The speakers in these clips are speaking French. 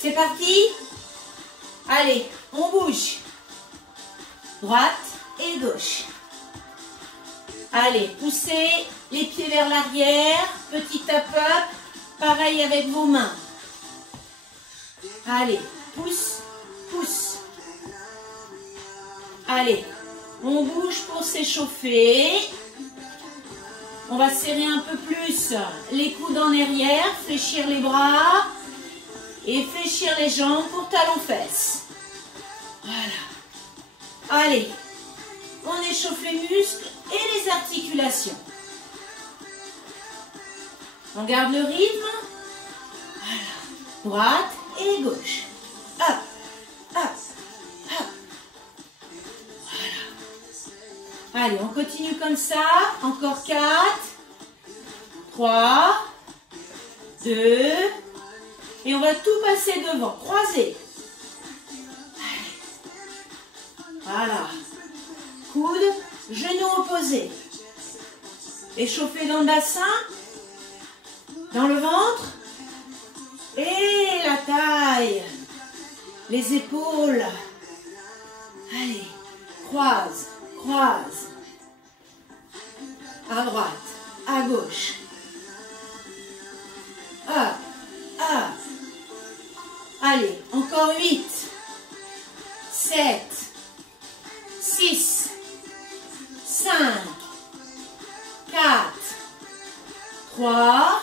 C'est parti. Allez, on bouge. Droite et gauche. Allez, poussez les pieds vers l'arrière. Petit tap-up. Pareil avec vos mains. Allez, pousse, pousse. Allez, on bouge pour s'échauffer. On va serrer un peu plus les coudes en arrière, fléchir les bras et fléchir les jambes pour talons-fesses. Voilà. Allez, on échauffe les muscles et les articulations. On garde le rythme. Voilà. Droite et gauche. Hop, hop, hop. Voilà. Allez, on continue comme ça. Encore 4, 3, 2. Et on va tout passer devant. Croisez. Voilà. Coude, genoux opposés. Échauffez dans le bassin, dans le ventre et la taille, les épaules. Allez, croise, croise. À droite, à gauche. Hop, hop. Allez, encore 8, 7, 6, 5, 4, 3,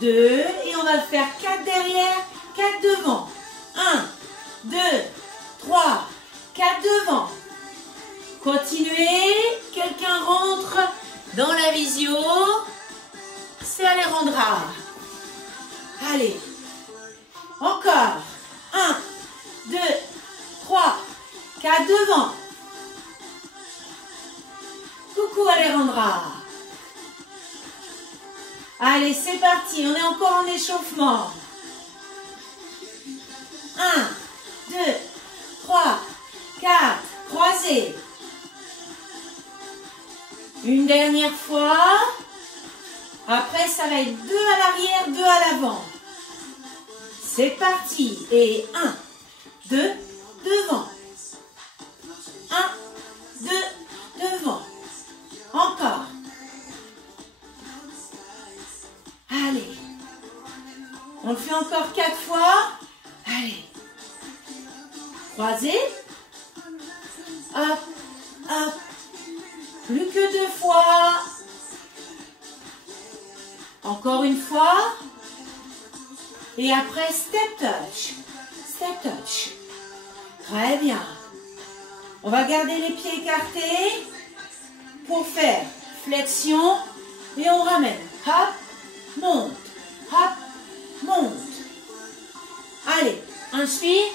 2, et on va faire 4 derrière, 4 devant. 1, 2, 3, 4 devant. Continuez, quelqu'un rentre dans la visio, c'est Alejandra. Allez, encore. 1, 2, 3, 4 devant. Coucou Alejandra. Allez, c'est parti. On est encore en échauffement. 1, 2, 3, 4. Croisez. Une dernière fois. Après, ça va être 2 à l'arrière, 2 à l'avant. C'est parti. Et 1, 2, devant. 1, 2, devant. Encore. Allez. On le fait encore 4 fois. Allez. Croisez. Hop, hop. Plus que 2 fois. Encore une fois. Et après, step touch. Step touch. Très bien. On va garder les pieds écartés pour faire flexion. Et on ramène. Hop, monte. Hop, monte. Allez, inspire,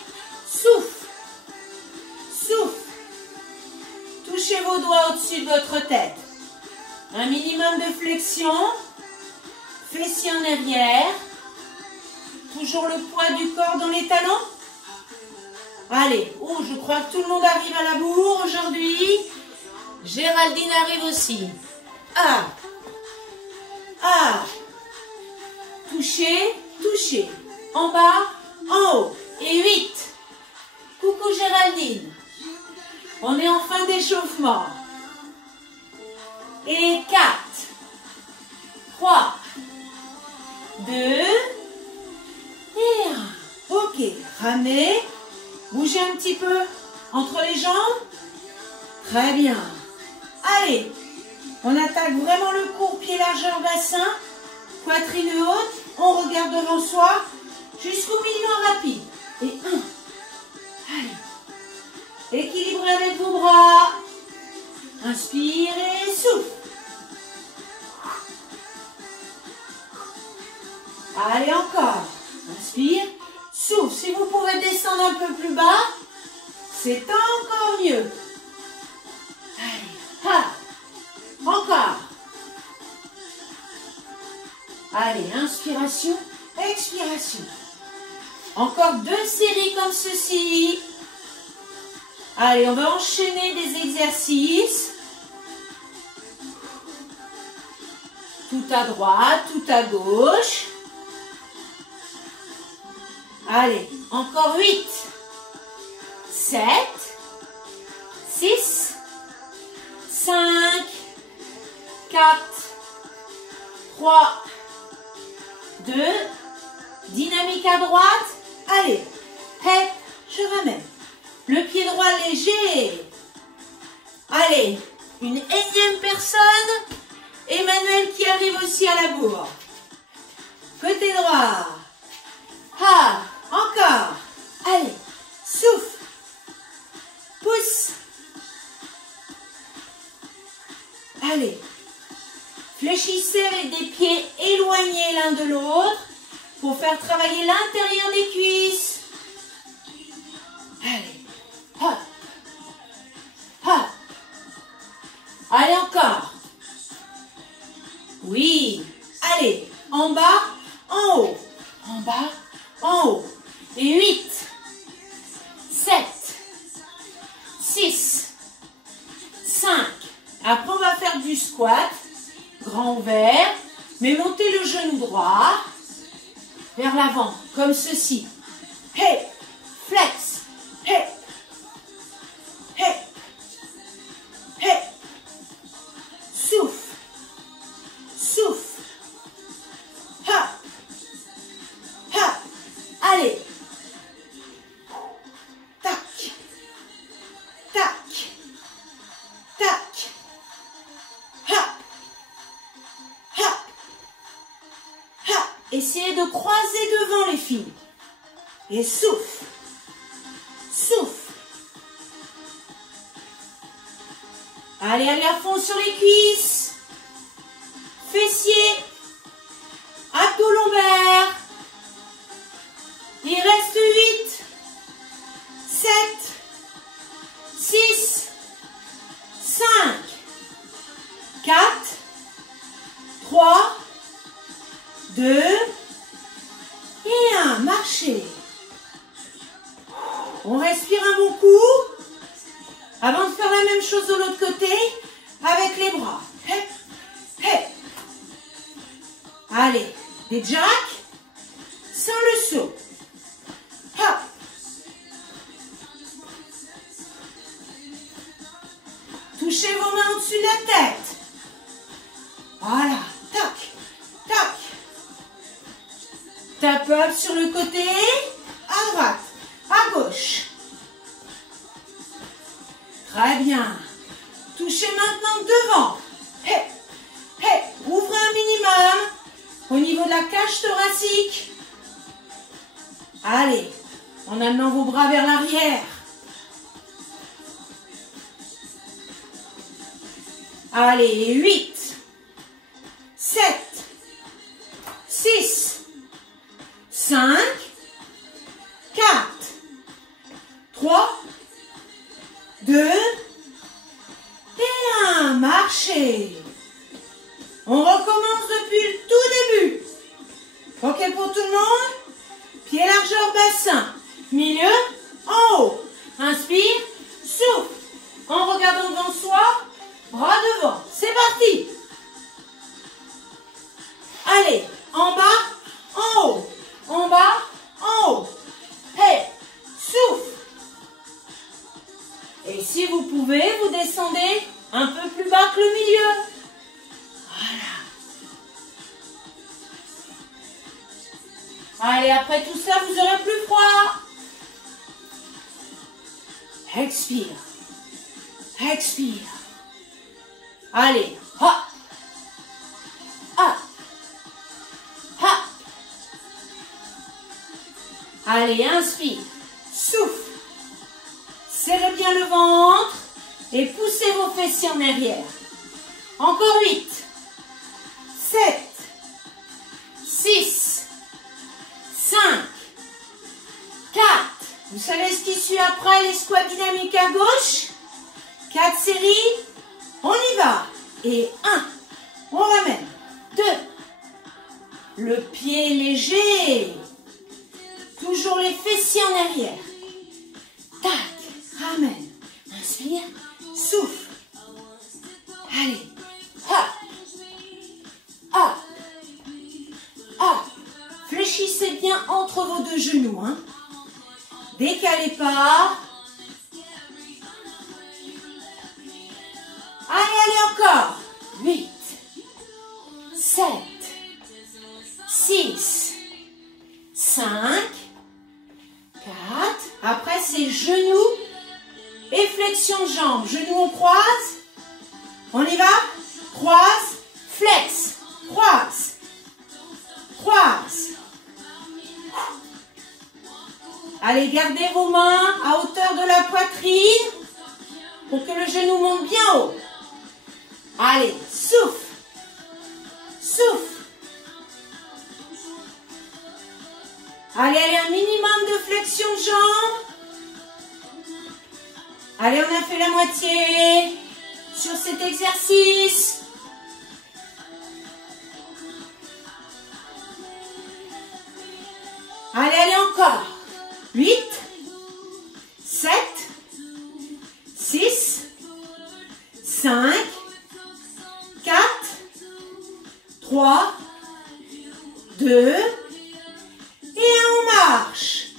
souffle. Souffle. Touchez vos doigts au-dessus de votre tête. Un minimum de flexion. Fessiers en arrière. Toujours le poids du corps dans les talons. Allez, oh, je crois que tout le monde arrive à la bourre aujourd'hui. Géraldine arrive aussi. Ah, ah. Touchez, touchez. En bas, en haut. Et 8. Coucou Géraldine. On est en fin d'échauffement. Et 4, 3, 2, et 1. Ok, ramenez. Bougez un petit peu entre les jambes. Très bien. Allez, on attaque vraiment le court, pied largeur bassin. Poitrine haute. On regarde devant soi jusqu'au minimum rapide. Et 1. Allez. Équilibrez avec vos bras. Inspirez, souffle. Allez, encore. Inspire, souffle. Si vous pouvez descendre un peu plus bas, c'est encore mieux. Allez, ha. Encore. Allez, inspiration, expiration. Encore 2 séries comme ceci. Allez, on va enchaîner des exercices. Tout à droite, tout à gauche. Allez, encore 8, 7, 6, 5, 4, 3, 2, dynamique à droite. Allez, hop, je ramène. Le pied droit léger. Allez, une énième personne. Emmanuel qui arrive aussi à la bourre. Côté droit. Ah, encore. Allez, souffle. Pousse. Allez. Fléchissez avec des pieds éloignés l'un de l'autre pour faire travailler l'intérieur des cuisses. Allez. Hop. Hop. Allez encore. Oui. Allez. En bas, en haut. En bas, en haut. Et 8, 7, 6, 5. Après, on va faire du squat. Grand ouvert. Mais montez le genou droit vers l'avant, comme ceci. Hey, flex. Hey, hey, hey. Souffle, souffle. Ha, ha. Allez. Tac, tac, tac. Ha, ha, ha. Essayez de croiser devant les filles. Et souffle. Souffle. Allez, allez à fond sur les cuisses. Fessiers. Abdos lombaires. Il reste 8, 7, 6, 5, 4, 3, 2 et 1. Marchez. On respire un bon coup. Avant de faire la même chose de l'autre côté, avec les bras. Hep, hep. Allez, des jacks sans le saut. Hop. Touchez vos mains au-dessus de la tête. Voilà. Tac, tac. Tap up sur le côté. À droite, à gauche. Très bien. Touchez maintenant devant. Hey, hey. Ouvrez un minimum au niveau de la cage thoracique. Allez, en amenant vos bras vers l'arrière. Allez, 8, 7, 6, 5, 4, 3, 2 et 1. Marchez. On recommence depuis le tout début. Ok pour tout le monde? Pied largeur bassin. Milieu, en haut. Inspire, souffle. En regardant devant soi, bras devant. C'est parti. Allez, en bas, en haut. En bas, en haut. Hey, souffle. Et si vous pouvez, vous descendez un peu plus bas que le milieu. Voilà. Allez, après tout ça, vous aurez plus froid. Expire. Expire. Allez, hop. Hop. Hop. Allez, inspire. Souffle. Serrez bien le ventre et poussez vos fessiers en arrière. Encore 8, 7, 6, 5, 4. Vous savez ce qui suit après les squats dynamiques à gauche? 4 séries. On y va. Et 1. On ramène. 2. Le pied léger. Toujours les fessiers en arrière. Tac. Ramène. Inspire. Souffle. Allez. Hop. Hop. Hop. Fléchissez bien entre entre vos deux genoux. Hein. Décalez pas. Allez, encore. 8, 7, 6, 5, 4. Après, c'est genoux et flexion de jambes. Genoux, on croise. On y va. Croise, flex, croise, croise. Allez, gardez vos mains à hauteur de la poitrine pour que le genou monte bien haut. Allez, souffle, souffle. Allez, un minimum de flexion de jambes. Allez, on a fait la moitié sur cet exercice. Allez, encore. 8, 7, 6, 5, 4, 3, 2, et on marche.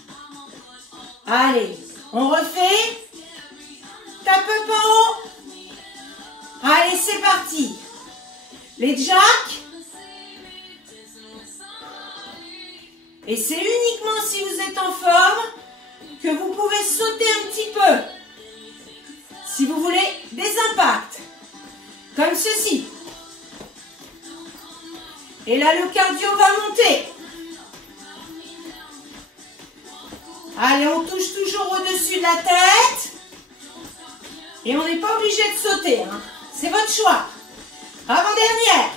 Allez, on refait. Tape pas haut. Allez, c'est parti. Les jacks. Et c'est uniquement si vous êtes en forme que vous pouvez sauter un petit peu. Si vous voulez des impacts. Comme ceci. Et là, le cardio va monter. Allez, on touche toujours au-dessus de la tête. Et on n'est pas obligé de sauter. Hein. C'est votre choix. Avant-dernière.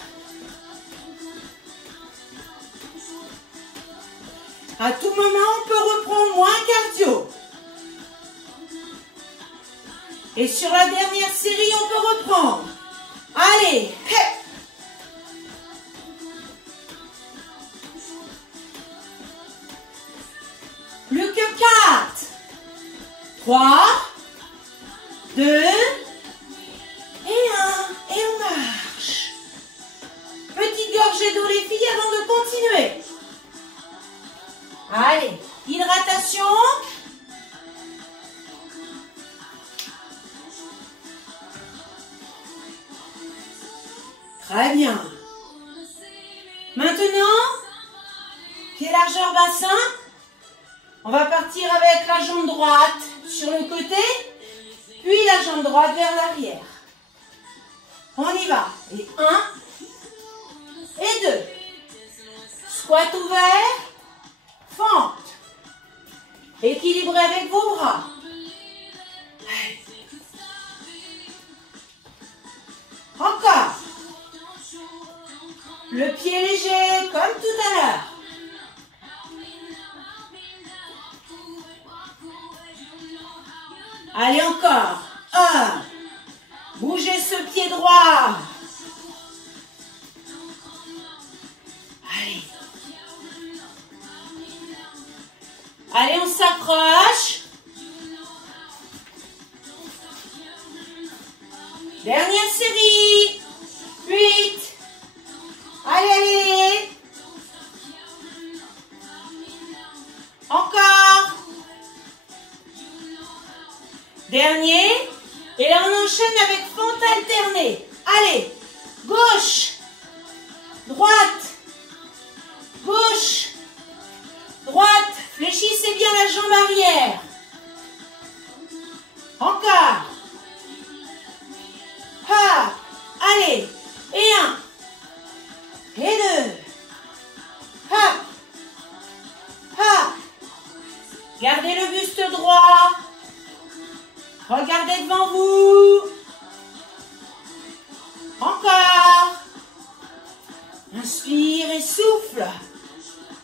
À tout moment, on peut reprendre moins cardio. Et sur la dernière série, on peut reprendre. Allez, hey. Plus que 4. 3, 2, et 1. Et on marche. Petite gorgée d'eau les filles avant de continuer. Allez, hydratation. Très bien. Maintenant, pied largeur bassin. On va partir avec la jambe droite sur le côté, puis la jambe droite vers l'arrière. On y va. Et 1 et 2. Squat ouvert. Fente. Équilibrez avec vos bras. Allez. Encore. Le pied léger, comme tout à l'heure. Allez, encore. 1. Bougez ce pied droit. Allez. Allez, on s'accroche. Dernière série. 8. Allez, allez. Encore. Dernier. Et là, on enchaîne avec fente alternée. Allez. Gauche. Droite. Gauche. Droite. Fléchissez bien la jambe arrière. Encore. Ah. Allez. Et 1. Et 2. Ah. Ah. Gardez le buste droit. Regardez devant vous. Encore. Inspire et souffle.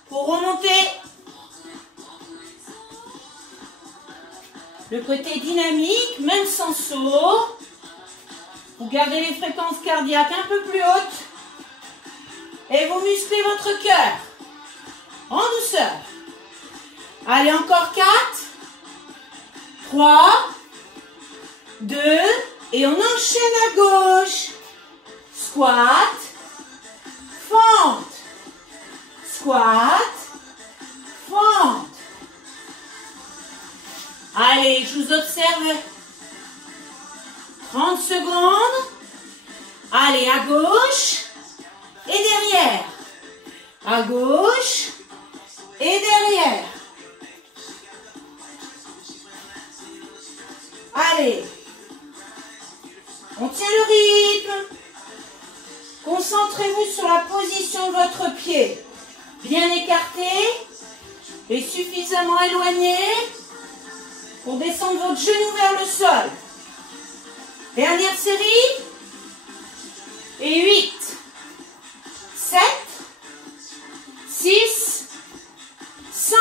Pour remonter. Le côté dynamique, même sans saut. Vous gardez les fréquences cardiaques un peu plus hautes. Et vous musclez votre cœur. En douceur. Allez, encore 4. 3. 2. Et on enchaîne à gauche. Squat. Fente. Squat. Fente. Allez, je vous observe 30 secondes. Allez, à gauche et derrière. À gauche et derrière. Allez. On tient le rythme. Concentrez-vous sur la position de votre pied. Bien écarté et suffisamment éloigné pour descendre votre genou vers le sol. Dernière série. Et 8, 7, 6, 5,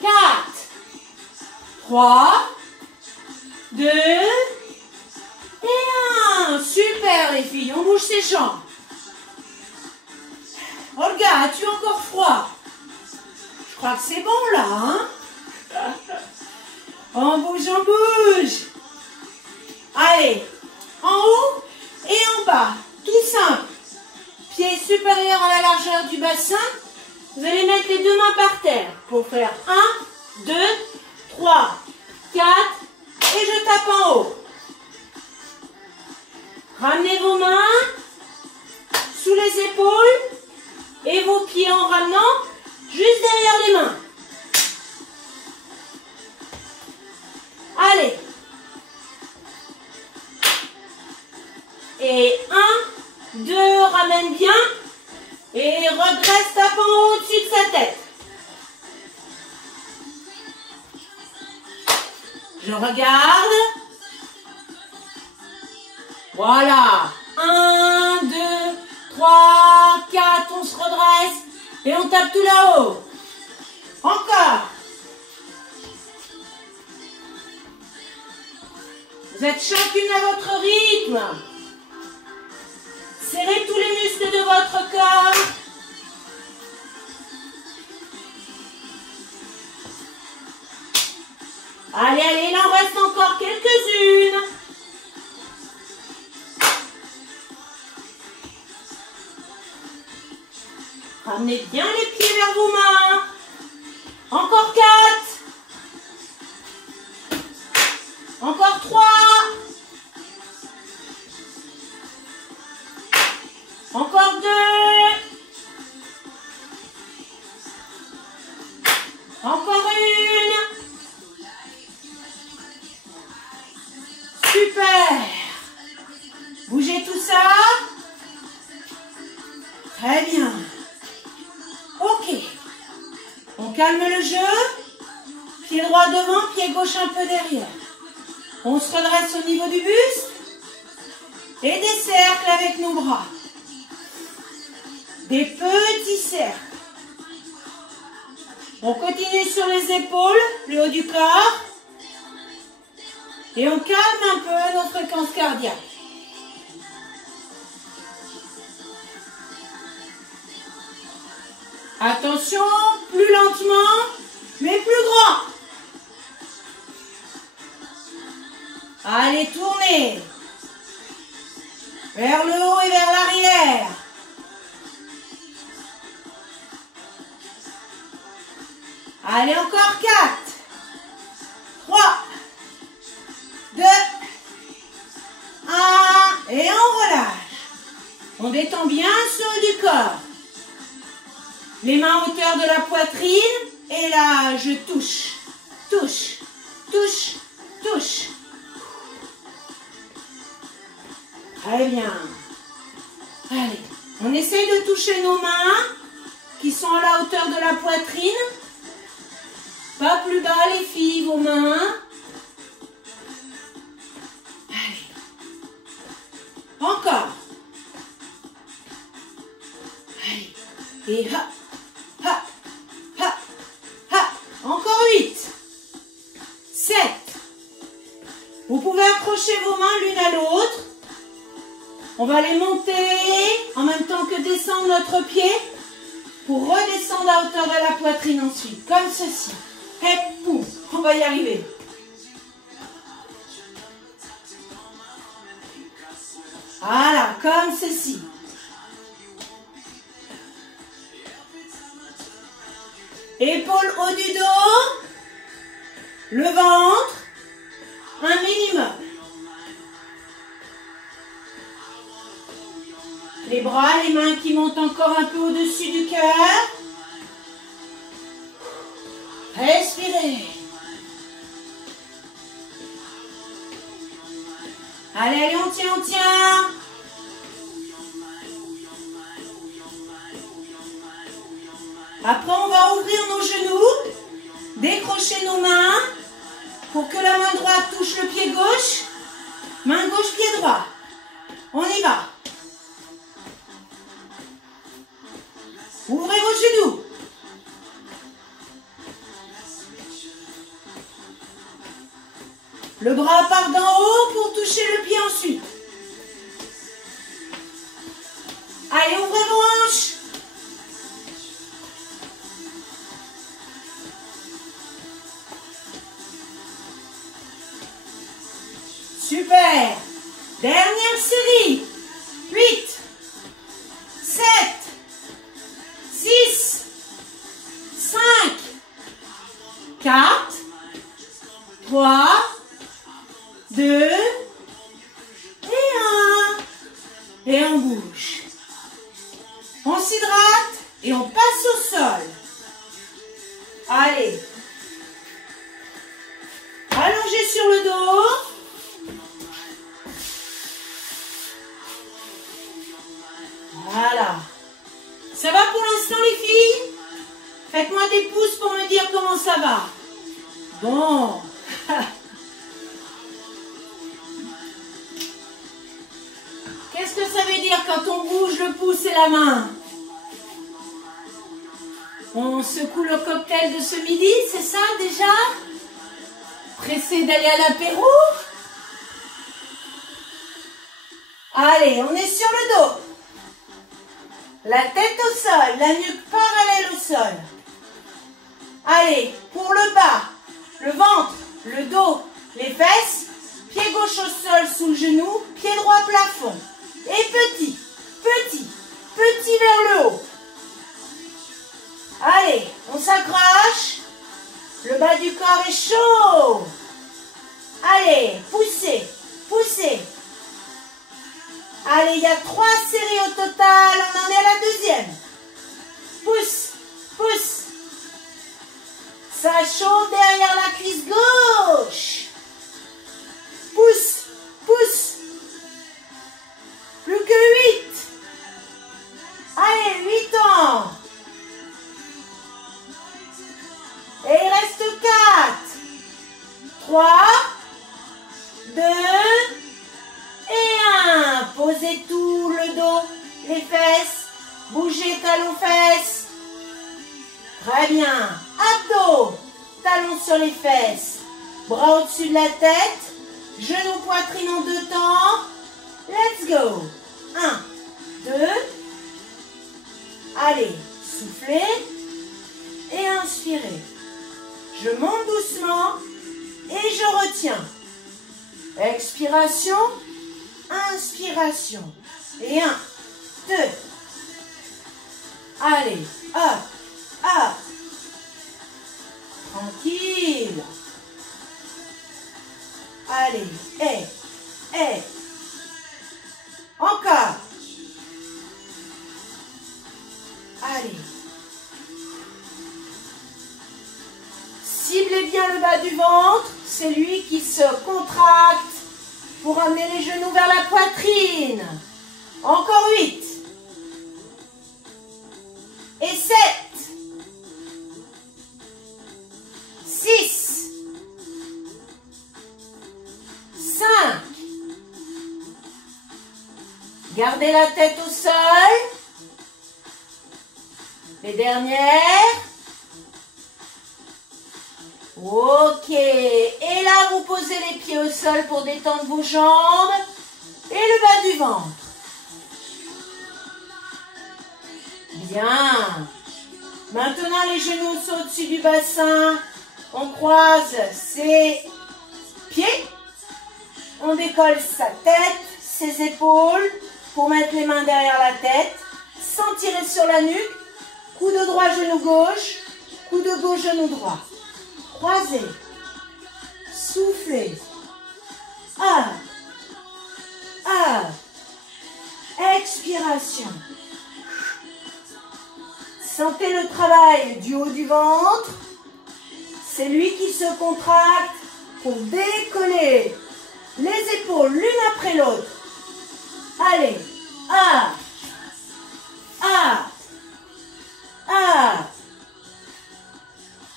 4, 3, 2 et 1. Super les filles, on bouge ses jambes. Olga, as-tu encore froid? Je crois que c'est bon là, hein? On bouge, on bouge. Allez, en haut et en bas. Tout simple. Pied supérieur à la largeur du bassin. Vous allez mettre les deux mains par terre pour faire 1, 2, 3, 4 et je tape en haut. Ramenez vos mains sous les épaules et vos pieds en ramenant juste derrière les mains. Allez. Et 1, 2, ramène bien. Et redresse, tape en haut au-dessus de sa tête. Je regarde. Voilà. 1, 2, 3, 4. On se redresse. Et on tape tout là-haut. Encore. Vous êtes chacune à votre rythme. Serrez tous les muscles de votre corps. Allez, allez, il en reste encore quelques-unes. Ramenez bien les pieds vers vos mains. Encore 4. Encore 3. Encore 2. Encore 1. Super. Bougez tout ça. Très bien. Ok. On calme le jeu. Pied droit devant, pied gauche un peu derrière. On se redresse au niveau du buste. Et des cercles avec nos bras. Des petits cercles. On continue sur les épaules, le haut du corps. Et on calme un peu nos fréquences cardiaques. Attention, plus lentement, mais plus grand. Allez, tournez. Vers le haut et vers l'arrière. Allez, encore 4, 3, 2, 1, et on relâche. On détend bien le haut du corps. Les mains à hauteur de la poitrine, et là, je touche, touche, touche, touche. Très bien. Allez, on essaye de toucher nos mains, qui sont à la hauteur de la poitrine. Pas plus bas les filles, vos mains. Allez. Encore. Allez. Et hop, hop, hop, hop. Encore 8. 7. Vous pouvez accrocher vos mains l'une à l'autre. On va les monter en même temps que descendre notre pied pour redescendre à hauteur de la poitrine ensuite, comme ceci. Et pouf, on va y arriver. Voilà, comme ceci. Épaules haut du dos. Le ventre. Un minimum. Les bras, les mains qui montent encore un peu au-dessus du cœur. Respirez. Allez, allez, on tient, on tient. Après, on va ouvrir nos genoux, décrocher nos mains pour que la main droite touche le pied gauche. Main gauche, pied droit. On y va. Ouvrez vos genoux. Le bras part d'en haut pour toucher le pied ensuite. Allez, ouvrez vos hanches. Super. Dernière série. 8, 7, 6, 5, 4, 3, 2 et 1. Et on bouge. On s'hydrate et on passe au sol. Allez. Allongez sur le dos. Voilà. Ça va pour l'instant les filles? Faites-moi des pouces pour me dire comment ça va. Bon. Qu'est-ce que ça veut dire quand on bouge le pouce et la main? On secoue le cocktail de ce midi, c'est ça déjà? Pressé d'aller à l'apéro? Allez, on est sur le dos. La tête au sol, la nuque parallèle au sol. Allez, pour le bas, le ventre, le dos, les fesses, pied gauche au sol sous le genou, pied droit plafond. Et petit, petit, petit vers le haut. Allez, on s'accroche. Le bas du corps est chaud. Allez, poussez, poussez. Allez, il y a 3 séries au total. On en est à la deuxième. Pousse, pousse. Ça chauffe derrière la cuisse gauche. Pousse, pousse. Plus que 8. Allez, 8 ans. Et il reste 4. 3, 2 et 1. Posez tout le dos, les fesses. Bougez talons-fesses. Très bien. Abdos. Talons sur les fesses. Bras au-dessus de la tête. Genoux, poitrine en 2 temps. Let's go. 1, 2. Allez, soufflez. Et inspirez. Je monte doucement. Et je retiens. Expiration. Inspiration. Et 1, 2. Allez, hop, hop. Tranquille. Allez, et. Encore. Allez. Ciblez bien le bas du ventre. C'est lui qui se contracte pour amener les genoux vers la poitrine. Encore 8. Et 7. 6. 5. Gardez la tête au sol. Les dernières. Ok. Et là, vous posez les pieds au sol pour détendre vos jambes. Et le bas du ventre. Bien. Maintenant, les genoux sont au-dessus du bassin. On croise ses pieds. On décolle sa tête, ses épaules pour mettre les mains derrière la tête. Sans tirer sur la nuque. Coude droit, genou gauche. Coup de gauche, genou droit. Croisez. Soufflez. Up. Up. Expiration. Sentez le travail du haut du ventre. C'est lui qui se contracte pour décoller les épaules l'une après l'autre. Allez. Up. Up. Up.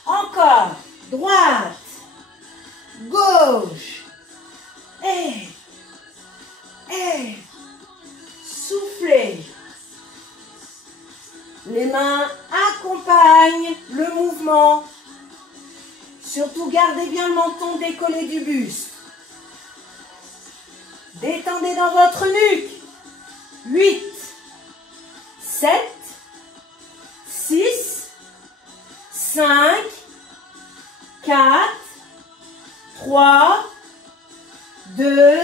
Encore. Droite. Gauche. Et. Soufflez. Les mains accompagnent le mouvement. Surtout, gardez bien le menton décollé du buste. Détendez dans votre nuque. 8, 7, 6, 5, 4, 3, 2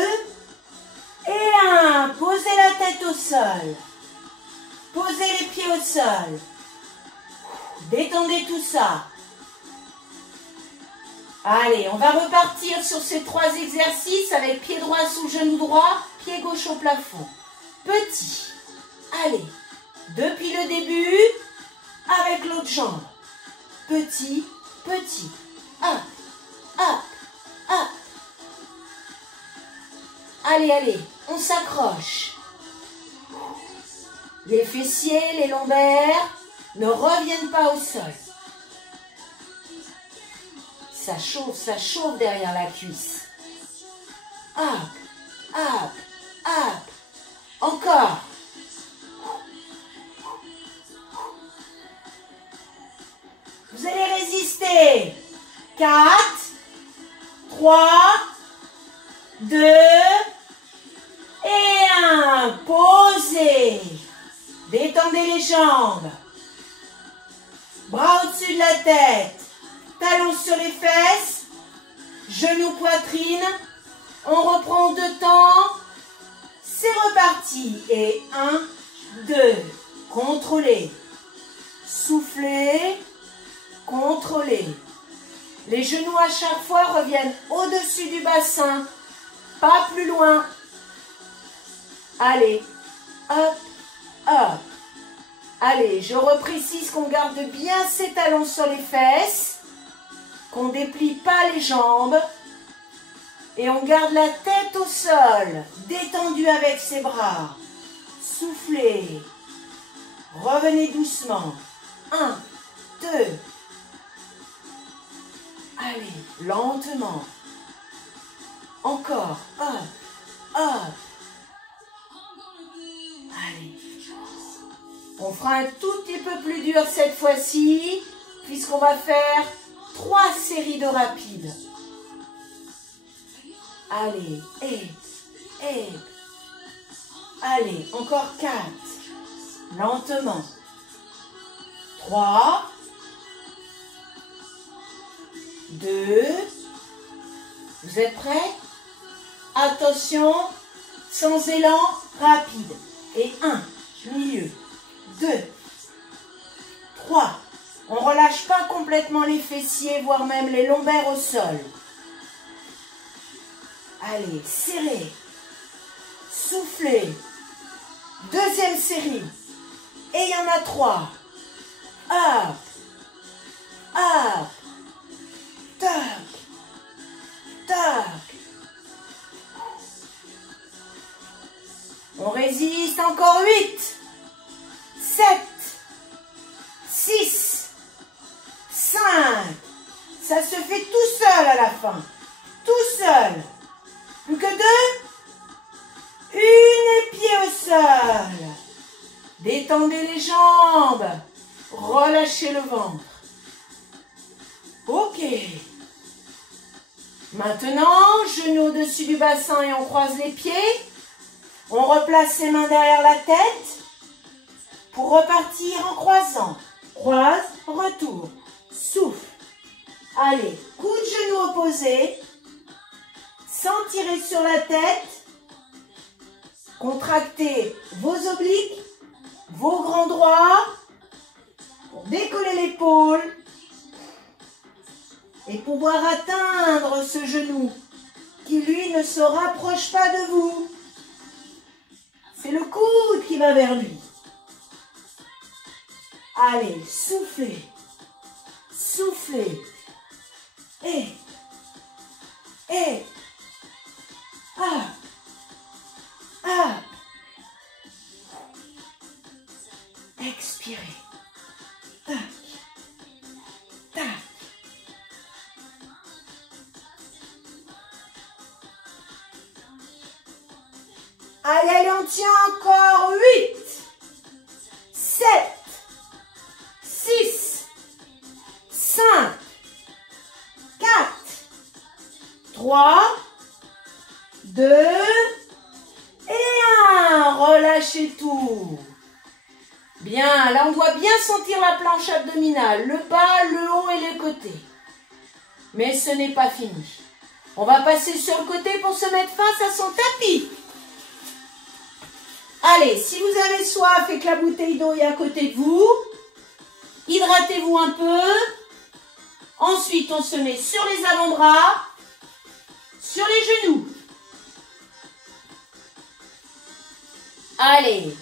et 1. Posez la tête au sol. Posez les pieds au sol. Détendez tout ça. Allez, on va repartir sur ces 3 exercices avec pied droit sous genou droit, pied gauche au plafond. Petit. Allez, depuis le début, avec l'autre jambe. Petit, petit. Up, up, up. Allez, allez, on s'accroche. Les fessiers, les lombaires ne reviennent pas au sol. Ça chauffe derrière la cuisse. Up, up, up. Encore. Vous allez résister. 4, 3, 2 et 1. Posez. Détendez les jambes. Bras au-dessus de la tête. Talons sur les fesses. Genoux, poitrine. On reprend 2 temps. C'est reparti. Et 1, 2. Contrôlez. Soufflez. Contrôlez. Les genoux à chaque fois reviennent au-dessus du bassin. Pas plus loin. Allez. Hop. Hop. Allez, je reprécise qu'on garde bien ses talons sur les fesses, qu'on ne déplie pas les jambes et on garde la tête au sol, détendue avec ses bras. Soufflez. Revenez doucement. 1, 2. Allez, lentement. Encore. Hop, hop. Allez. On fera un tout petit peu plus dur cette fois-ci, puisqu'on va faire 3 séries de rapides. Allez, et. Allez, encore 4. Lentement. 3, 2. Vous êtes prêts? Attention, sans élan, rapide. Et 1, milieu. 2, 3. On ne relâche pas complètement les fessiers, voire même les lombaires au sol. Allez, serrez. Soufflez. Deuxième série. Et il y en a 3. Up. Up. Toc. Toc. On résiste encore 8. 7, 6, 5. Ça se fait tout seul à la fin. Tout seul. Plus que 2. Une pied au sol. Détendez les jambes. Relâchez le ventre. Ok. Maintenant, genoux au-dessus du bassin et on croise les pieds. On replace ses mains derrière la tête. Pour repartir en croisant. Croise, retour. Souffle. Allez, coup de genou opposé. Sans tirer sur la tête. Contractez vos obliques, vos grands droits. Pour décoller l'épaule. et pouvoir atteindre ce genou qui, lui, ne se rapproche pas de vous. C'est le coude qui va vers lui. Allez, soufflez. Soufflez. Et. Ah. Expirez. Tac. Tac. Allez, on tient encore 8, 7, 6, 5, 4, 3, 2 et 1. Relâchez tout. Bien, là on doit bien sentir la planche abdominale, le bas, le haut et les côtés. Mais ce n'est pas fini. On va passer sur le côté pour se mettre face à son tapis. Allez, si vous avez soif et que la bouteille d'eau est à côté de vous, hydratez-vous un peu. Ensuite, on se met sur les avant-bras, sur les genoux. Allez.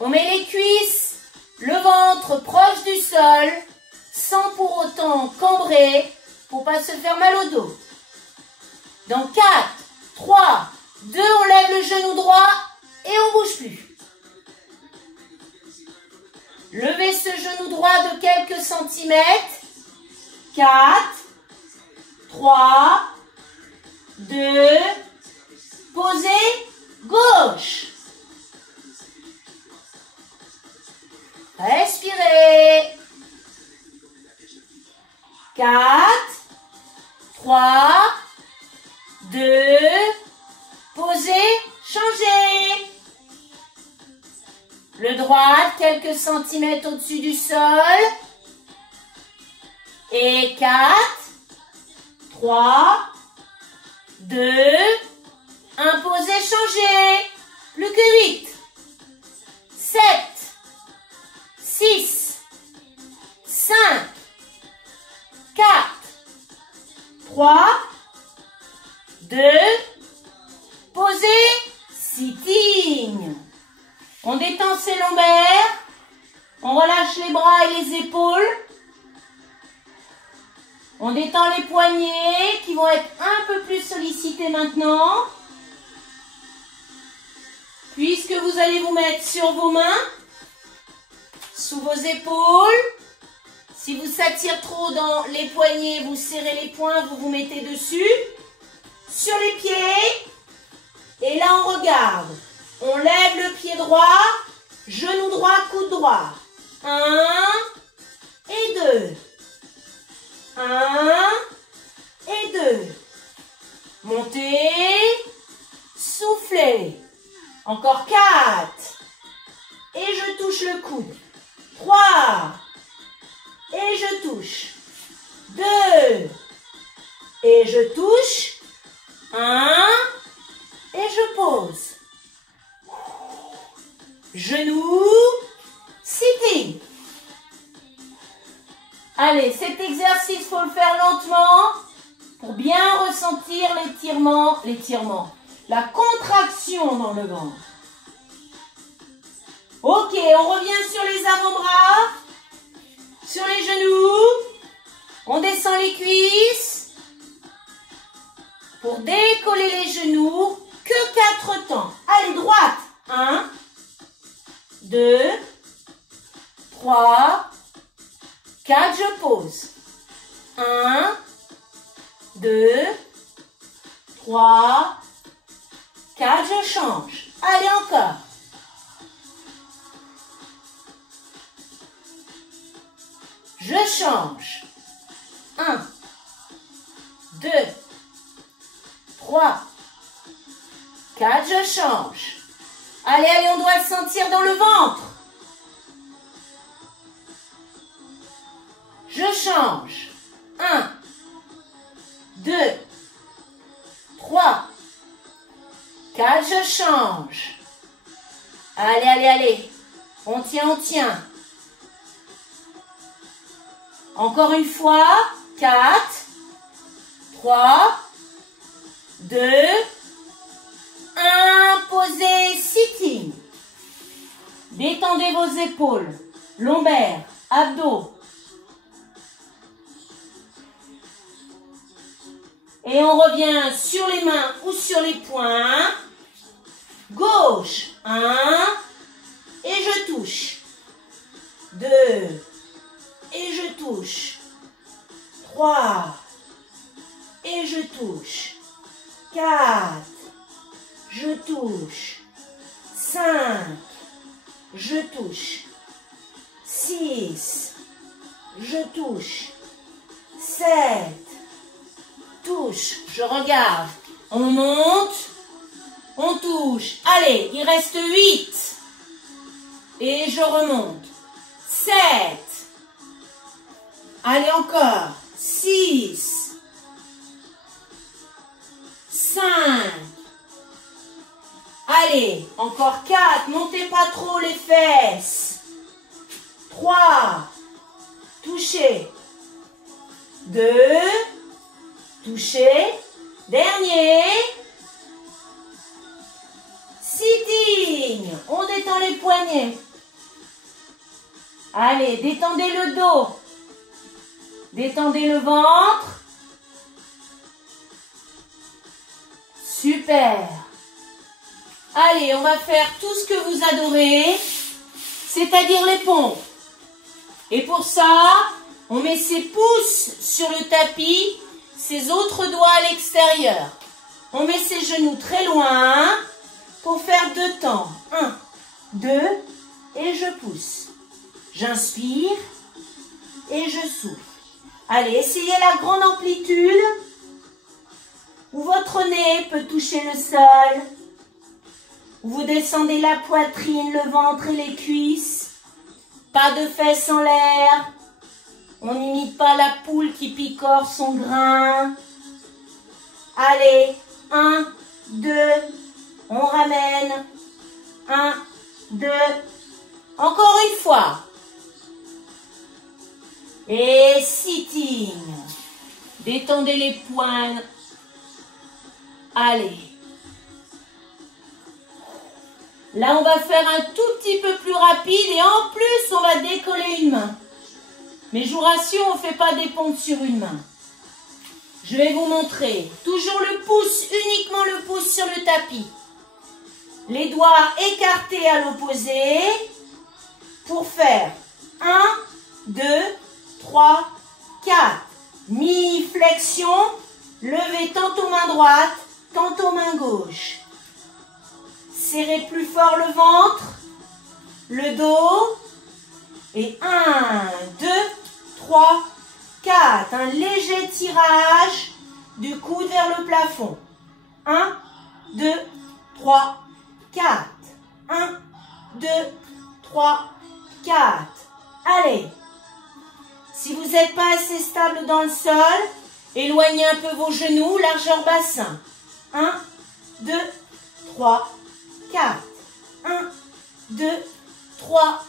On met les cuisses, le ventre proche du sol, sans pour autant cambrer, pour pas se faire mal au dos. Dans 4, 3, 2, on lève le genou droit et on bouge plus. Levez ce genou droit de quelques centimètres. 4, 3, 2, posez, gauche. Respirez. 4, 3, 2, posez, changez. Le droit, quelques centimètres au-dessus du sol. Et 4, 3, 2, 1, posez, changez. Plus que 8, 7, 6, 5, 4, 3, 2, posez, sitting. On détend ses lombaires, on relâche les bras et les épaules. On détend les poignets qui vont être un peu plus sollicités maintenant. Puisque vous allez vous mettre sur vos mains, sous vos épaules. Si vous s'attire trop dans les poignets, vous serrez les poings, vous vous mettez dessus. Sur les pieds. Et là, on regarde. On lève le pied droit, genou droit, coude droit. 1 et 2. 1 et 2. Montez. Soufflez. Encore 4. Et je touche le coude. 3. Et je touche. 2. Et je touche. 1. Et je pose. Genoux. Sitting. Allez, cet exercice, il faut le faire lentement pour bien ressentir l'étirement, la contraction dans le ventre. Ok, on revient sur les avant-bras, sur les genoux, on descend les cuisses. Pour décoller les genoux, que 4 temps. Allez, droite. 1, 2, 3, 4, je pose. 1, 2, 3, 4, je change. Allez, encore. Je change. 1, 2, 3, 4, je change. Allez, allez, on doit le sentir dans le ventre. Je change. 1, 2, 3, 4, je change. Allez, allez, allez. On tient, on tient. Encore une fois. 4, 3, 2, 1. Posez, sitting. Détendez vos épaules, lombaires, abdos. Et on revient sur les mains ou sur les poings. Gauche, 1. Et je touche. 2. Et je touche. 3. Et je touche. 4. Je touche. 5. Je touche. 6. Je touche. 7. Touche. Je regarde. On monte. On touche. Allez, il reste 8. Et je remonte. 7. Allez, encore. 6. 5. Allez, encore 4. Montez pas trop les fesses. 3. Touchez. 2. Touchez. Dernier. Sitting. On détend les poignets. Allez, détendez le dos. Détendez le ventre. Super. Allez, on va faire tout ce que vous adorez, c'est-à-dire les pompes. Et pour ça, on met ses pouces sur le tapis, ses autres doigts à l'extérieur. On met ses genoux très loin pour faire 2 temps. 1, 2 et je pousse. J'inspire et je souffle. Allez, essayez la grande amplitude où votre nez peut toucher le sol. Vous descendez la poitrine, le ventre et les cuisses. Pas de fesses en l'air. On n'imite pas la poule qui picore son grain. Allez, 1, 2, on ramène. 1, 2, encore une fois. Et sitting. Détendez les poings. Allez. Là, on va faire un tout petit peu plus rapide et en plus, on va décoller une main. Mais je vous rassure, on ne fait pas des pompes sur une main. Je vais vous montrer. Toujours le pouce, uniquement le pouce sur le tapis. Les doigts écartés à l'opposé pour faire 1, 2, 3, 4. Mi-flexion, levez tantôt main droite, tantôt main gauche. Serrez plus fort le ventre, le dos. Et 1, 2, 3, 4. Un léger tirage du coude vers le plafond. 1, 2, 3, 4. 1, 2, 3, 4. Allez. Si vous n'êtes pas assez stable dans le sol, éloignez un peu vos genoux, largeur bassin. 1, 2, 3, 4. 1, 2, 3,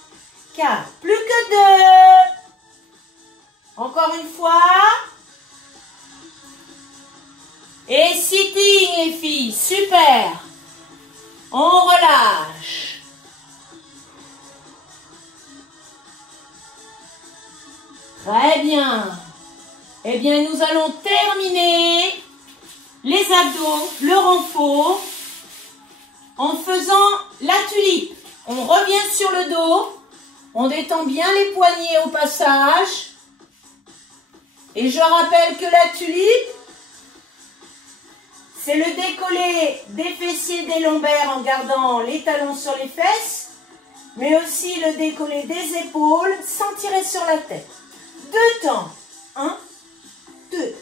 4. Plus que 2. Encore une fois. Et sitting les filles. Super. On relâche. Très bien. Eh bien, nous allons terminer les abdos, le renfort, en faisant la tulipe. On revient sur le dos. On détend bien les poignets au passage. Et je rappelle que la tulipe, c'est le décollé des fessiers, des lombaires en gardant les talons sur les fesses, mais aussi le décollé des épaules sans tirer sur la tête. 2 temps. 1, 2.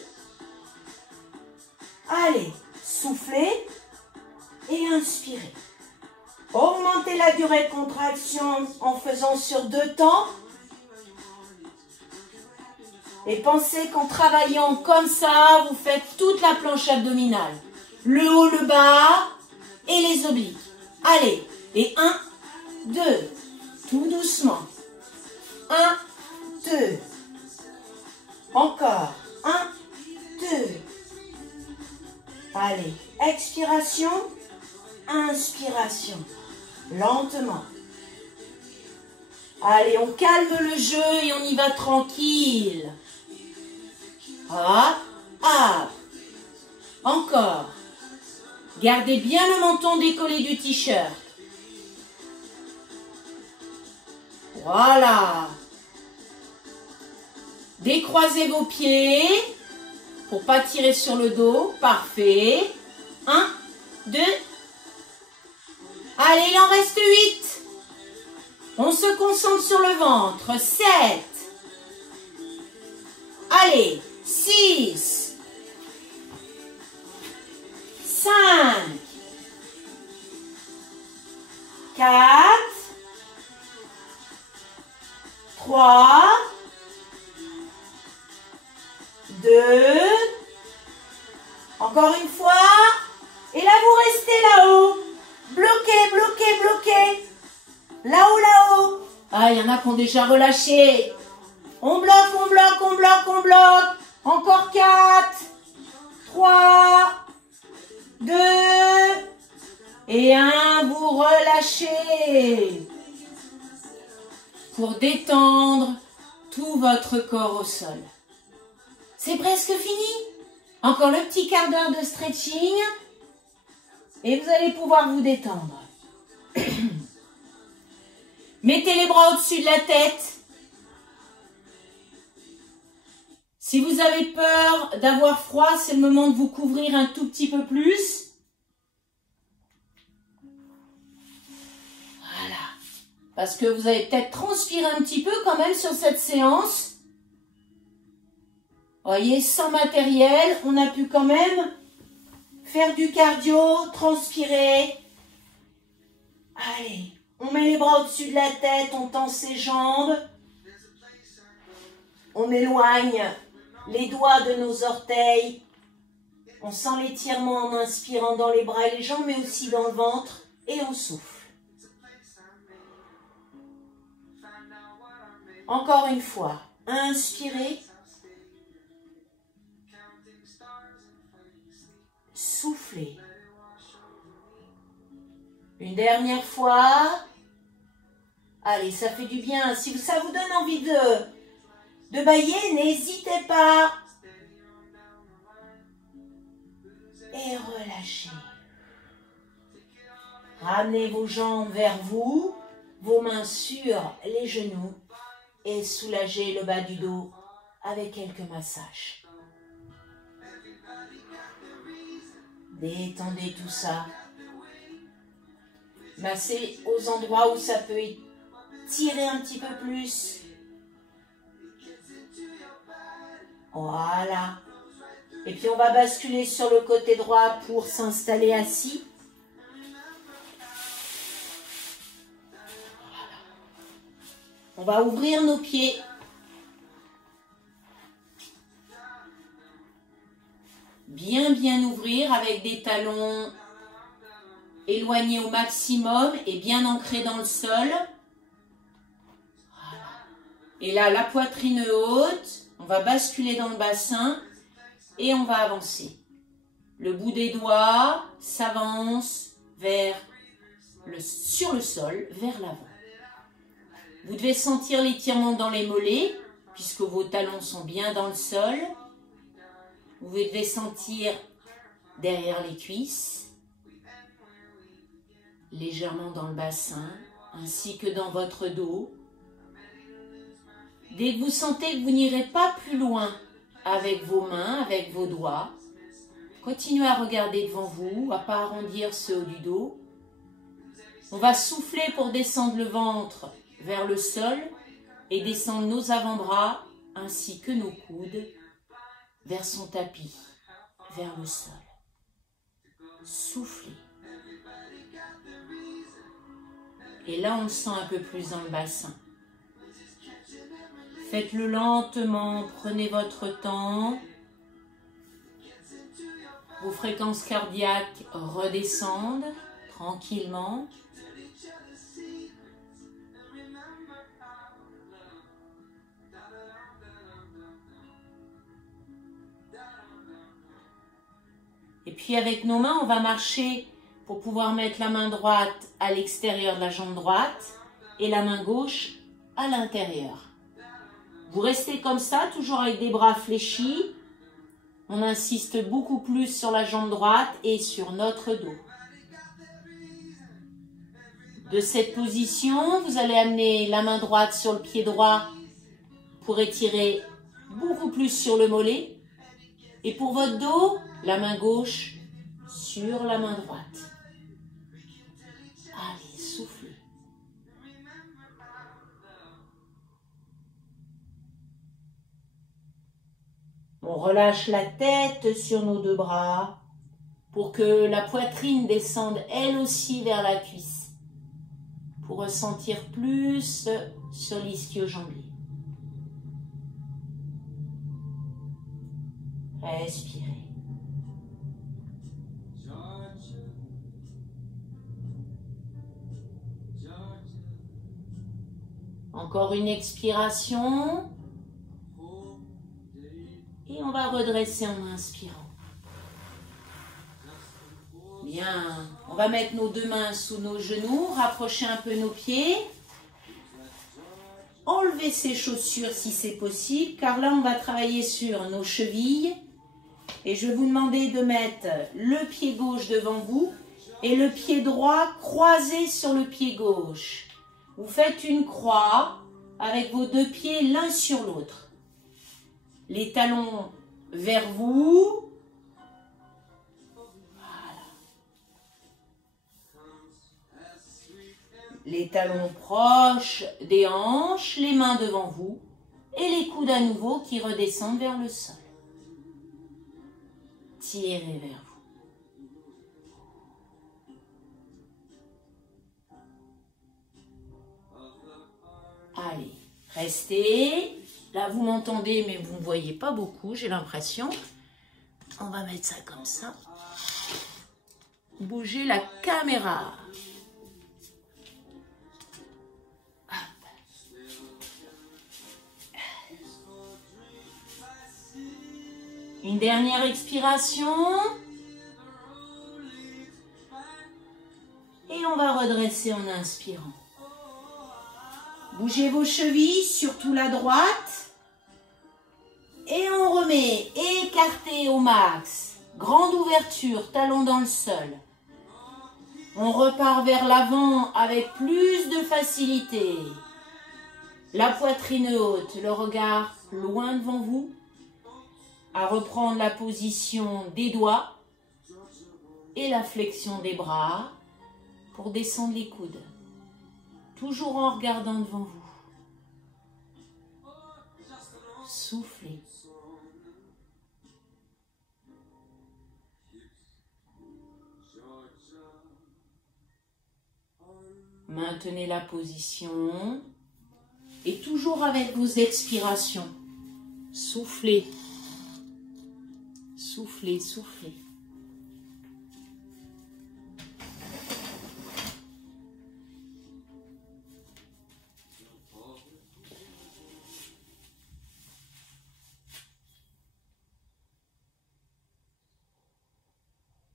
Allez, soufflez et inspirez. Augmentez la durée de contraction en faisant sur 2 temps. Et pensez qu'en travaillant comme ça, vous faites toute la planche abdominale. Le haut, le bas et les obliques. Allez, et 1, 2, tout doucement. 1, 2. Encore. 1, 2. Allez, expiration, inspiration. Lentement. Allez, on calme le jeu et on y va tranquille. Hop, hop. Encore. Gardez bien le menton décollé du t-shirt. Voilà. Décroisez vos pieds pour pas tirer sur le dos. Parfait. 1, 2. Allez, il en reste 8. On se concentre sur le ventre. 7. Allez, 6. 5. 4. 3. 2. Encore une fois. Et là, vous restez là-haut. Bloqué, bloqué, bloqué. Là-haut, là-haut. Ah, il y en a qui ont déjà relâché. On bloque, on bloque, on bloque, on bloque. Encore 4. 3. 2. Et 1. Vous relâchez. Pour détendre tout votre corps au sol. C'est presque fini. Encore le petit quart d'heure de stretching. Et vous allez pouvoir vous détendre. Mettez les bras au-dessus de la tête. Si vous avez peur d'avoir froid, c'est le moment de vous couvrir un tout petit peu plus. Voilà. Parce que vous avez peut-être transpiré un petit peu quand même sur cette séance. Voyez, sans matériel, on a pu quand même faire du cardio, transpirer. Allez, on met les bras au-dessus de la tête, on tend ses jambes. On éloigne les doigts de nos orteils. On sent l'étirement en inspirant dans les bras et les jambes, mais aussi dans le ventre. Et on souffle. Encore une fois, inspirez. Soufflez. Une dernière fois. Allez, ça fait du bien. Si ça vous donne envie de bâiller, n'hésitez pas. Et relâchez. Ramenez vos jambes vers vous, vos mains sur les genoux et soulagez le bas du dos avec quelques massages. Détendez tout ça. Massez aux endroits où ça peut tirer un petit peu plus. Voilà. Et puis on va basculer sur le côté droit pour s'installer assis. Voilà. On va ouvrir nos pieds. Bien ouvrir avec des talons éloignés au maximum et bien ancrés dans le sol. Voilà. Et là, la poitrine haute, on va basculer dans le bassin et on va avancer. Le bout des doigts s'avance sur le sol, vers l'avant. Vous devez sentir l'étirement dans les mollets, puisque vos talons sont bien dans le sol. Vous devez sentir derrière les cuisses, légèrement dans le bassin, ainsi que dans votre dos. Dès que vous sentez que vous n'irez pas plus loin avec vos mains, avec vos doigts, continuez à regarder devant vous, à ne pas arrondir ce haut du dos. On va souffler pour descendre le ventre vers le sol et descendre nos avant-bras ainsi que nos coudes vers son tapis, vers le sol. Soufflez. Et là, on le sent un peu plus dans le bassin. Faites-le lentement, prenez votre temps. Vos fréquences cardiaques redescendent tranquillement. Et puis avec nos mains, on va marcher pour pouvoir mettre la main droite à l'extérieur de la jambe droite et la main gauche à l'intérieur. Vous restez comme ça, toujours avec des bras fléchis. On insiste beaucoup plus sur la jambe droite et sur notre dos. De cette position, vous allez amener la main droite sur le pied droit pour étirer beaucoup plus sur le mollet. Et pour votre dos, la main gauche sur la main droite. Allez, soufflez. On relâche la tête sur nos deux bras pour que la poitrine descende elle aussi vers la cuisse pour ressentir plus sur l'ischio-jambier. Respirez. Encore une expiration. Et on va redresser en inspirant. Bien. On va mettre nos deux mains sous nos genoux, rapprocher un peu nos pieds. Enlever ses chaussures si c'est possible, car là on va travailler sur nos chevilles. Et je vais vous demander de mettre le pied gauche devant vous et le pied droit croisé sur le pied gauche. Vous faites une croix avec vos deux pieds l'un sur l'autre. Les talons vers vous. Voilà. Les talons proches des hanches, les mains devant vous et les coudes à nouveau qui redescendent vers le sol. Tirez vers vous. Allez, restez. Là, vous m'entendez, mais vous ne me voyez pas beaucoup, j'ai l'impression. On va mettre ça comme ça. Bougez la caméra. Une dernière expiration. Et on va redresser en inspirant. Bougez vos chevilles, surtout la droite. Et on remet, écarté au max. Grande ouverture, talon dans le sol. On repart vers l'avant avec plus de facilité. La poitrine haute, le regard loin devant vous. À reprendre la position des doigts et la flexion des bras pour descendre les coudes. Toujours en regardant devant vous. Soufflez. Maintenez la position et toujours avec vos expirations. Soufflez. Soufflez, soufflez.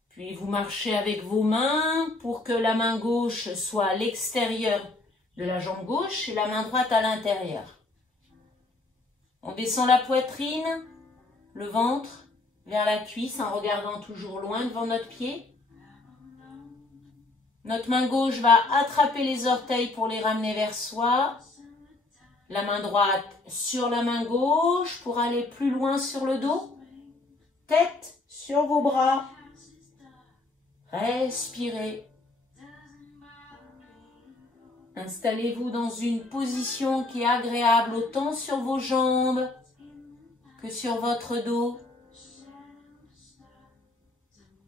Puis vous marchez avec vos mains pour que la main gauche soit à l'extérieur de la jambe gauche et la main droite à l'intérieur. On descend la poitrine, le ventre vers la cuisse en regardant toujours loin devant notre pied. Notre main gauche va attraper les orteils pour les ramener vers soi. La main droite sur la main gauche pour aller plus loin sur le dos. Tête sur vos bras. Respirez. Installez-vous dans une position qui est agréable autant sur vos jambes que sur votre dos.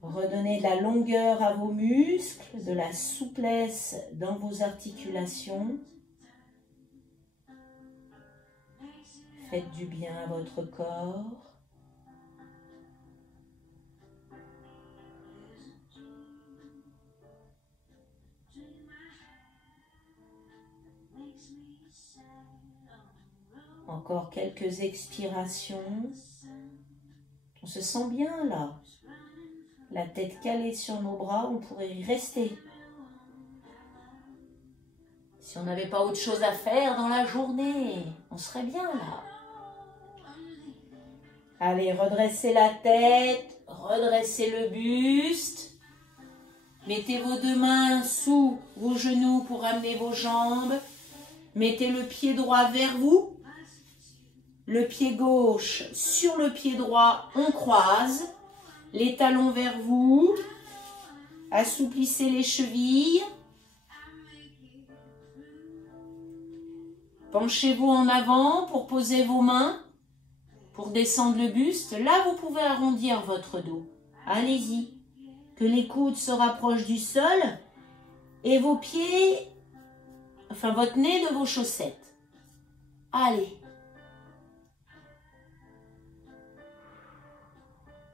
Redonnez de la longueur à vos muscles, de la souplesse dans vos articulations. Faites du bien à votre corps. Encore quelques expirations. On se sent bien là. La tête calée sur nos bras, on pourrait y rester. Si on n'avait pas autre chose à faire dans la journée, on serait bien là. Allez, redressez la tête, redressez le buste. Mettez vos deux mains sous vos genoux pour amener vos jambes. Mettez le pied droit vers vous. Le pied gauche sur le pied droit, on croise. Les talons vers vous. Assouplissez les chevilles. Penchez-vous en avant pour poser vos mains, pour descendre le buste. Là, vous pouvez arrondir votre dos. Allez-y. Que les coudes se rapprochent du sol et vos pieds, enfin votre nez de vos chaussettes. Allez.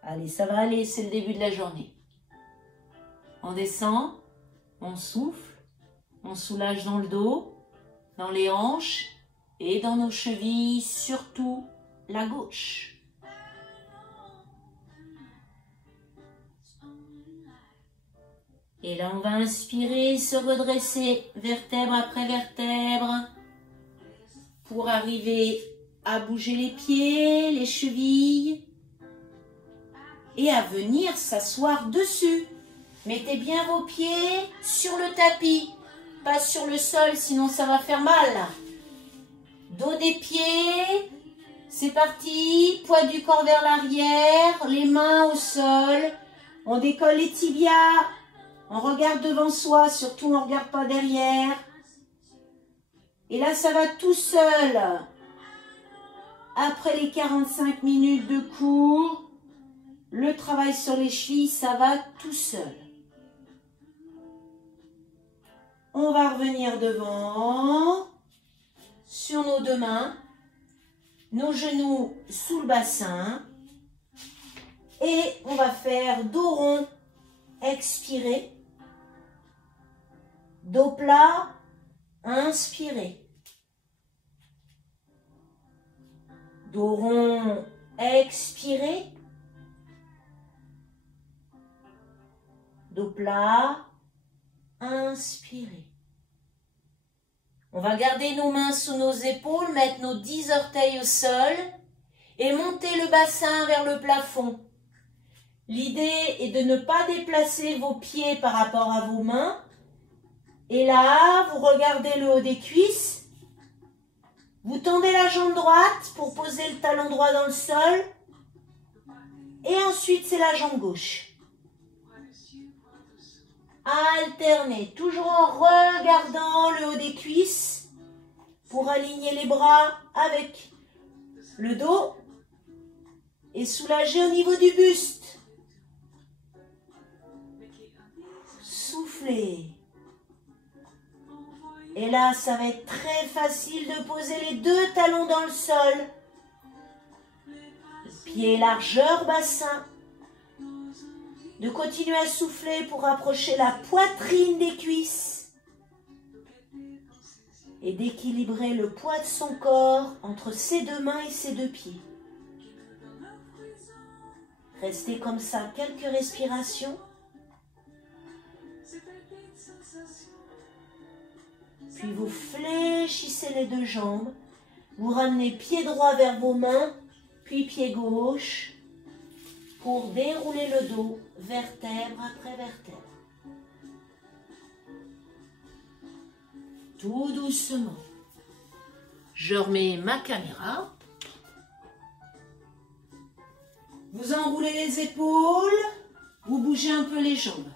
Allez, ça va aller, c'est le début de la journée. On descend, on souffle, on soulage dans le dos, dans les hanches et dans nos chevilles, surtout la gauche. Et là, on va inspirer, se redresser vertèbre après vertèbre pour arriver à bouger les pieds, les chevilles et à venir s'asseoir dessus. Mettez bien vos pieds sur le tapis, pas sur le sol, sinon ça va faire mal. Dos des pieds, c'est parti. Poids du corps vers l'arrière, les mains au sol. On décolle les tibias, on regarde devant soi, surtout on ne regarde pas derrière. Et là, ça va tout seul. Après les 45 minutes de cours, le travail sur les chevilles, ça va tout seul. On va revenir devant, sur nos deux mains, nos genoux sous le bassin. Et on va faire dos rond, expirer. Dos plat, inspirer. Dos rond, expirer. Dos plat, inspirer. On va garder nos mains sous nos épaules, mettre nos 10 orteils au sol et monter le bassin vers le plafond. L'idée est de ne pas déplacer vos pieds par rapport à vos mains. Et là, vous regardez le haut des cuisses. Vous tendez la jambe droite pour poser le talon droit dans le sol. Et ensuite, c'est la jambe gauche. Alternez, toujours en regardant le haut des cuisses pour aligner les bras avec le dos et soulager au niveau du buste. Soufflez. Et là, ça va être très facile de poser les deux talons dans le sol. Pieds largeur bassin. De continuer à souffler pour rapprocher la poitrine des cuisses. Et d'équilibrer le poids de son corps entre ses deux mains et ses deux pieds. Restez comme ça quelques respirations. Puis vous fléchissez les deux jambes. Vous ramenez pied droit vers vos mains, puis pied gauche, pour dérouler le dos, vertèbre après vertèbre. Tout doucement. Je remets ma caméra. Vous enroulez les épaules, vous bougez un peu les jambes.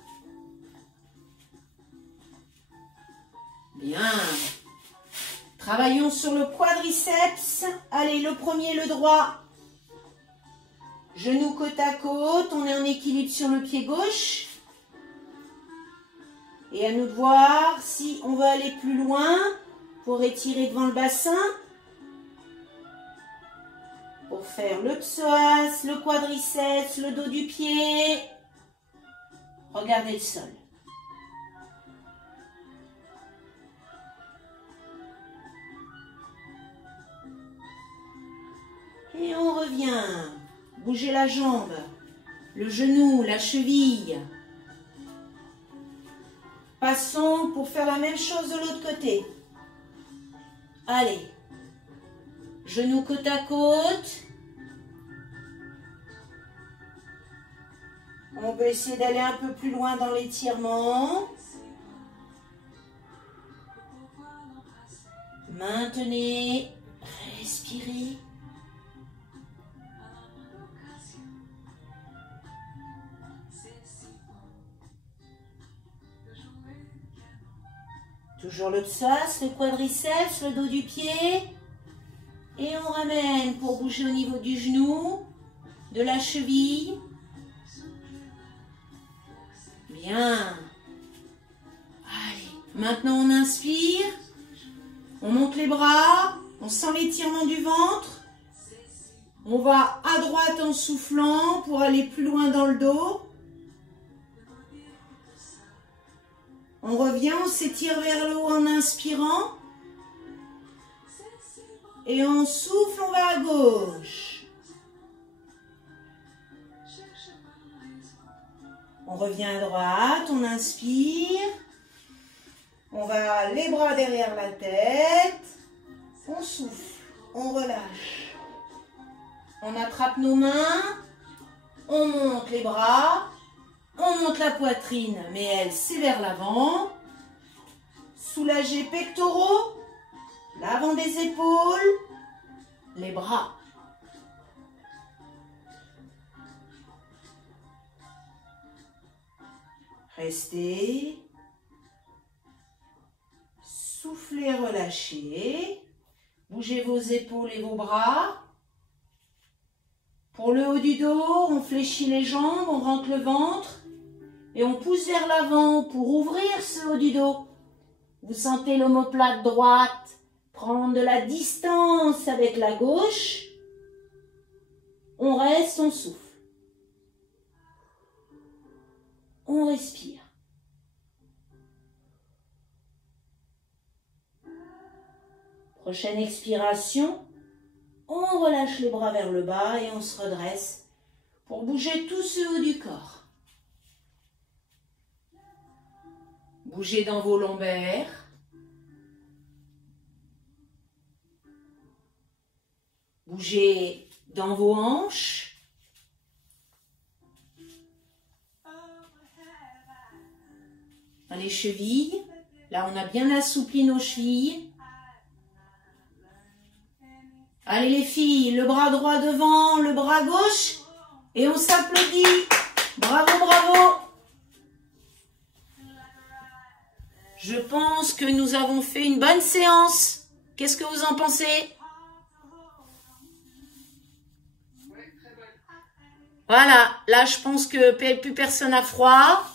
Bien. Travaillons sur le quadriceps. Allez, le premier, le droit. Genoux côte à côte, on est en équilibre sur le pied gauche. Et à nous de voir si on veut aller plus loin pour étirer devant le bassin. Pour faire le psoas, le quadriceps, le dos du pied. Regardez le sol. Et on revient. Bougez la jambe. le genou, la cheville. Passons pour faire la même chose de l'autre côté. Allez. Genoux côte à côte. On peut essayer d'aller un peu plus loin dans l'étirement. Maintenez, respirez. Toujours le psoas, le quadriceps, le dos du pied. Et on ramène pour bouger au niveau du genou, de la cheville. Bien. Allez, maintenant on inspire. On monte les bras, on sent l'étirement du ventre. On va à droite en soufflant pour aller plus loin dans le dos. On revient, on s'étire vers le haut en inspirant. Et on souffle, on va à gauche. On revient à droite, on inspire. On va les bras derrière la tête. On souffle, on relâche. On attrape nos mains. On monte les bras. On monte la poitrine, mais elle, c'est vers l'avant. Soulagez pectoraux. L'avant des épaules. Les bras. Restez. Soufflez, relâchez. Bougez vos épaules et vos bras. Pour le haut du dos, on fléchit les jambes, on rentre le ventre et on pousse vers l'avant pour ouvrir ce haut du dos. Vous sentez l'omoplate droite prendre de la distance avec la gauche. On reste, on souffle. On respire. Prochaine expiration, on relâche les bras vers le bas et on se redresse pour bouger tout ce haut du corps. Bougez dans vos lombaires. Bougez dans vos hanches. Dans les chevilles. Là, on a bien assoupli nos chevilles. Allez les filles, le bras droit devant, le bras gauche. Et on s'applaudit. Bravo, bravo. Je pense que nous avons fait une bonne séance. Qu'est-ce que vous en pensez? Voilà, là je pense que plus personne n'a froid.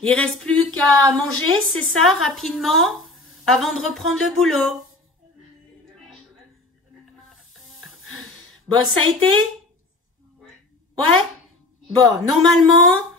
Il ne reste plus qu'à manger, c'est ça, rapidement, avant de reprendre le boulot. Bon, ça a été? Ouais? Bon, normalement,